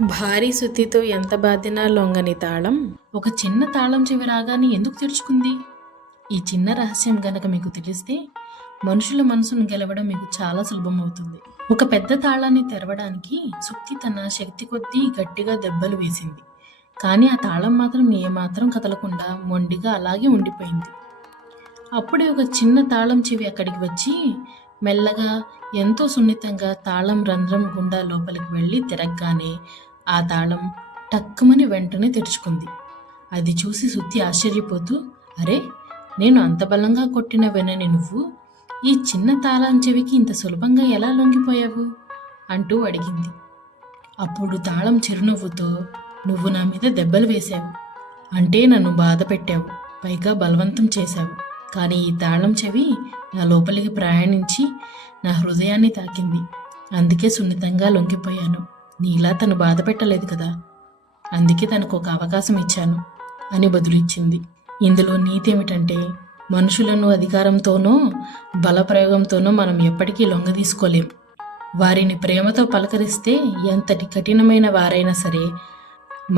భారీ సుత్తితో ఎంత బాధినా లొంగని తాళం ఒక చిన్న తాళం చెవి రాగానే ఎందుకు తెరుచుకుంది? ఈ చిన్న రహస్యం గనక మీకు తెలిస్తే మనుషుల మనసును గెలవడం మీకు చాలా సులభమవుతుంది. ఒక పెద్ద తాళాన్ని తెరవడానికి సుత్తి తన శక్తి కొద్దీ గట్టిగా దెబ్బలు వేసింది. కానీ ఆ తాళం మాత్రం ఏమాత్రం కదలకుండా మొండిగా అలాగే ఉండిపోయింది. అప్పుడే ఒక చిన్న తాళం చెవి అక్కడికి వచ్చి మెల్లగా ఎంతో సున్నితంగా తాళం రంధ్రం గుండా లోపలికి వెళ్ళి తిరగగానే ఆ తాళం టక్కుమని వెంటనే తెరుచుకుంది. అది చూసి సుత్తి ఆశ్చర్యపోతూ, అరే, నేను అంత బలంగా కొట్టిన వెనని నువ్వు ఈ చిన్న తాళం చెవికి ఇంత సులభంగా ఎలా లొంగిపోయావు అంటూ అడిగింది. అప్పుడు తాళం చిరునవ్వుతో, నువ్వు నా మీద దెబ్బలు వేశావు, అంటే నన్ను బాధ పెట్టావు, పైగా బలవంతం చేశావు. కానీ ఈ తాళం చెవి నా లోపలికి ప్రయాణించి నా హృదయాన్ని తాకింది. అందుకే సున్నితంగా లొంగిపోయాను. నీలా తను బాధ పెట్టలేదు కదా, అందుకే తనకు ఒక అవకాశం ఇచ్చాను అని బదులిచ్చింది. ఇందులో నీతి ఏమిటంటే, మనుషులను అధికారంతోనో బలప్రయోగంతోనో మనం ఎప్పటికీ లొంగదీసుకోలేం. వారిని ప్రేమతో పలకరిస్తే ఎంతటి కఠినమైన వారైనా సరే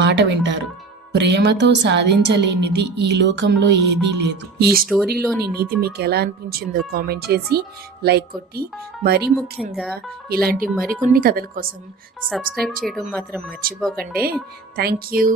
మాట వింటారు. ప్రేమతో సాధించలేనిది ఈ లోకంలో ఏదీ లేదు. ఈ స్టోరీలోని నీతి మీకు ఎలా అనిపించిందో కామెంట్ చేసి లైక్ కొట్టి, మరీ ముఖ్యంగా ఇలాంటి మరికొన్ని కథల కోసం సబ్స్క్రైబ్ చేయడం మాత్రం మర్చిపోకండి. Thank you.